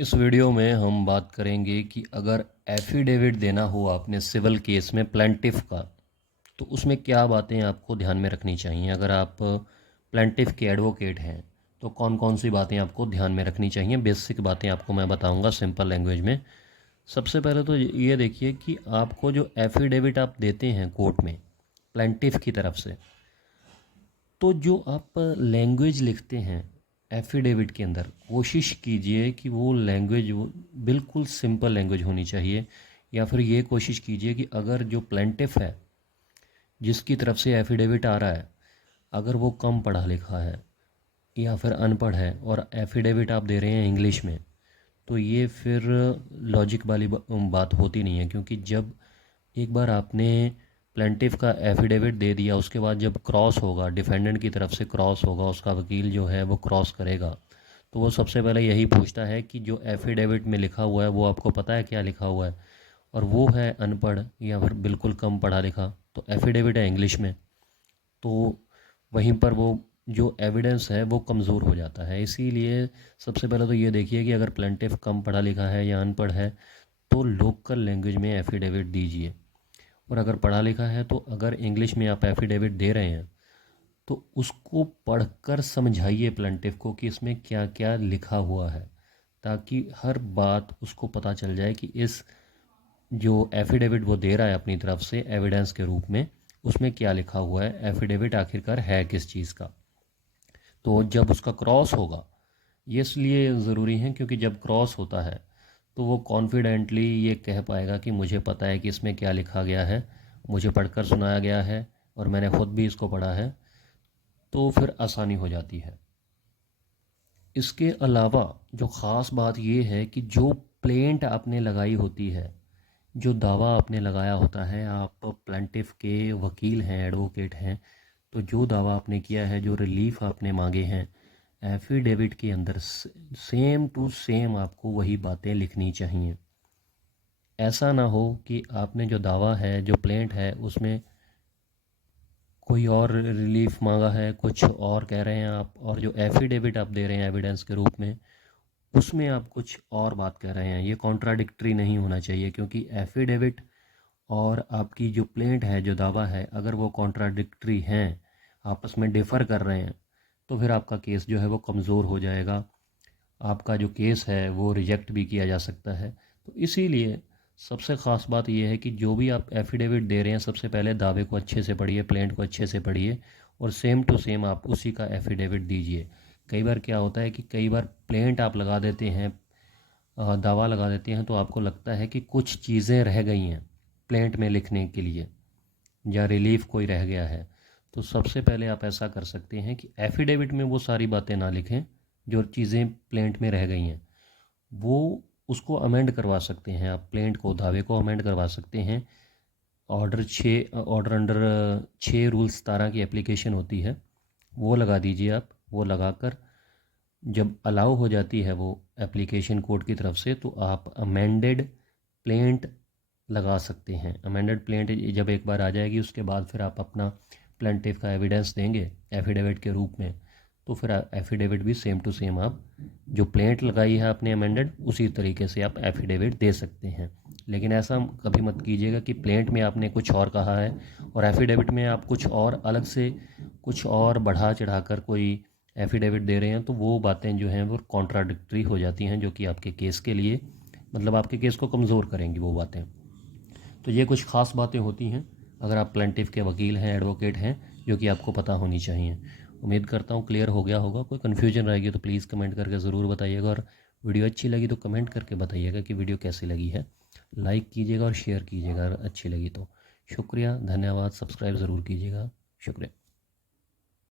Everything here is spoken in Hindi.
इस वीडियो में हम बात करेंगे कि अगर एफिडेविट देना हो आपने सिविल केस में प्लेंटिफ का, तो उसमें क्या बातें आपको ध्यान में रखनी चाहिए। अगर आप प्लेंटिफ के एडवोकेट हैं तो कौन कौन सी बातें आपको ध्यान में रखनी चाहिए। बेसिक बातें आपको मैं बताऊंगा सिंपल लैंग्वेज में। सबसे पहले तो ये देखिए कि आपको जो एफिडेविट आप देते हैं कोर्ट में प्लेंटिफ की तरफ से, तो जो आप लैंग्वेज लिखते हैं एफिडेविट के अंदर, कोशिश कीजिए कि वो लैंग्वेज वो बिल्कुल सिंपल लैंग्वेज होनी चाहिए। या फिर ये कोशिश कीजिए कि अगर जो प्लेंटिफ है जिसकी तरफ से एफिडेविट आ रहा है, अगर वो कम पढ़ा लिखा है या फिर अनपढ़ है और एफिडेविट आप दे रहे हैं इंग्लिश में, तो ये फिर लॉजिक वाली बात होती नहीं है। क्योंकि जब एक बार आपने प्लेंटिफ का एफिडेविट दे दिया, उसके बाद जब क्रॉस होगा, डिफेंडेंट की तरफ से क्रॉस होगा, उसका वकील जो है वो क्रॉस करेगा, तो वो सबसे पहले यही पूछता है कि जो एफिडेविट में लिखा हुआ है वो आपको पता है क्या लिखा हुआ है। और वो है अनपढ़ या फिर बिल्कुल कम पढ़ा लिखा, तो एफिडेविट है इंग्लिश में, तो वहीं पर वो जो एविडेंस है वो कमज़ोर हो जाता है। इसीलिए सबसे पहले तो ये देखिए कि अगर प्लेंटिफ कम पढ़ा लिखा है या अनपढ़ है तो लोकल लैंग्वेज में एफिडेविट दीजिए। और अगर पढ़ा लिखा है तो अगर इंग्लिश में आप एफिडेविट दे रहे हैं तो उसको पढ़कर समझाइए प्लेंटिफ को कि इसमें क्या क्या लिखा हुआ है, ताकि हर बात उसको पता चल जाए कि इस जो एफिडेविट वो दे रहा है अपनी तरफ से एविडेंस के रूप में, उसमें क्या लिखा हुआ है, एफिडेविट आखिरकार है किस चीज़ का। तो जब उसका क्रॉस होगा, ये इसलिए ज़रूरी है क्योंकि जब क्रॉस होता है तो वो कॉन्फिडेंटली ये कह पाएगा कि मुझे पता है कि इसमें क्या लिखा गया है, मुझे पढ़कर सुनाया गया है और मैंने ख़ुद भी इसको पढ़ा है, तो फिर आसानी हो जाती है। इसके अलावा जो ख़ास बात ये है कि जो प्लेंट आपने लगाई होती है, जो दावा आपने लगाया होता है, आप प्लेंटिफ के वकील हैं, एडवोकेट हैं, तो जो दावा आपने किया है, जो रिलीफ आपने मांगे हैं, एफिडेविट के अंदर सेम टू सेम आपको वही बातें लिखनी चाहिए। ऐसा ना हो कि आपने जो दावा है, जो प्लेंट है, उसमें कोई और रिलीफ मांगा है, कुछ और कह रहे हैं आप, और जो एफिडेविट आप दे रहे हैं एविडेंस के रूप में, उसमें आप कुछ और बात कह रहे हैं। ये कॉन्ट्राडिक्टरी नहीं होना चाहिए, क्योंकि एफिडेविट और आपकी जो प्लेंट है, जो दावा है, अगर वो कॉन्ट्राडिक्टरी हैं, आपस में डिफ़र कर रहे हैं, तो फिर आपका केस जो है वो कमज़ोर हो जाएगा। आपका जो केस है वो रिजेक्ट भी किया जा सकता है। तो इसीलिए सबसे ख़ास बात यह है कि जो भी आप एफिडेविट दे रहे हैं, सबसे पहले दावे को अच्छे से पढ़िए, प्लेंट को अच्छे से पढ़िए, और सेम टू सेम आप उसी का एफिडेविट दीजिए। कई बार क्या होता है कि कई बार प्लेंट आप लगा देते हैं, दावा लगा देते हैं, तो आपको लगता है कि कुछ चीज़ें रह गई हैं प्लेंट में लिखने के लिए, या रिलीफ कोई रह गया है। तो सबसे पहले आप ऐसा कर सकते हैं कि एफिडेविट में वो सारी बातें ना लिखें, जो चीज़ें प्लेंट में रह गई हैं वो उसको अमेंड करवा सकते हैं। आप प्लेंट को, दावे को अमेंड करवा सकते हैं। ऑर्डर अंडर 6 रूल 17 की एप्लीकेशन होती है, वो लगा दीजिए आप। वो लगाकर जब अलाउ हो जाती है वो एप्लीकेशन कोर्ट की तरफ से, तो आप अमेंडेड प्लेंट लगा सकते हैं। अमेंडेड प्लेंट जब एक बार आ जाएगी, उसके बाद फिर आप अपना प्लेंटिफ का एविडेंस देंगे एफिडेविट के रूप में, तो फिर एफिडेविट भी सेम टू सेम आप जो प्लेंट लगाई है आपने अमेंडेड, उसी तरीके से आप एफिडेविट दे सकते हैं। लेकिन ऐसा कभी मत कीजिएगा कि प्लेंट में आपने कुछ और कहा है और एफिडेविट में आप कुछ और अलग से, कुछ और बढ़ा चढ़ाकर कोई एफिडेविट दे रहे हैं, तो वो बातें जो हैं वो कॉन्ट्राडिक्टरी हो जाती हैं, जो कि आपके केस के लिए, मतलब आपके केस को कमज़ोर करेंगी वो बातें। तो ये कुछ ख़ास बातें होती हैं अगर आप प्लेंटिफ के वकील हैं, एडवोकेट हैं, जो कि आपको पता होनी चाहिए। उम्मीद करता हूँ क्लियर हो गया होगा। कोई कन्फ्यूजन रहेगी तो प्लीज़ कमेंट करके ज़रूर बताइएगा, और वीडियो अच्छी लगी तो कमेंट करके बताइएगा कि वीडियो कैसी लगी है। लाइक कीजिएगा और शेयर कीजिएगा अगर अच्छी लगी तो। शुक्रिया, धन्यवाद, सब्सक्राइब ज़रूर कीजिएगा। शुक्रिया।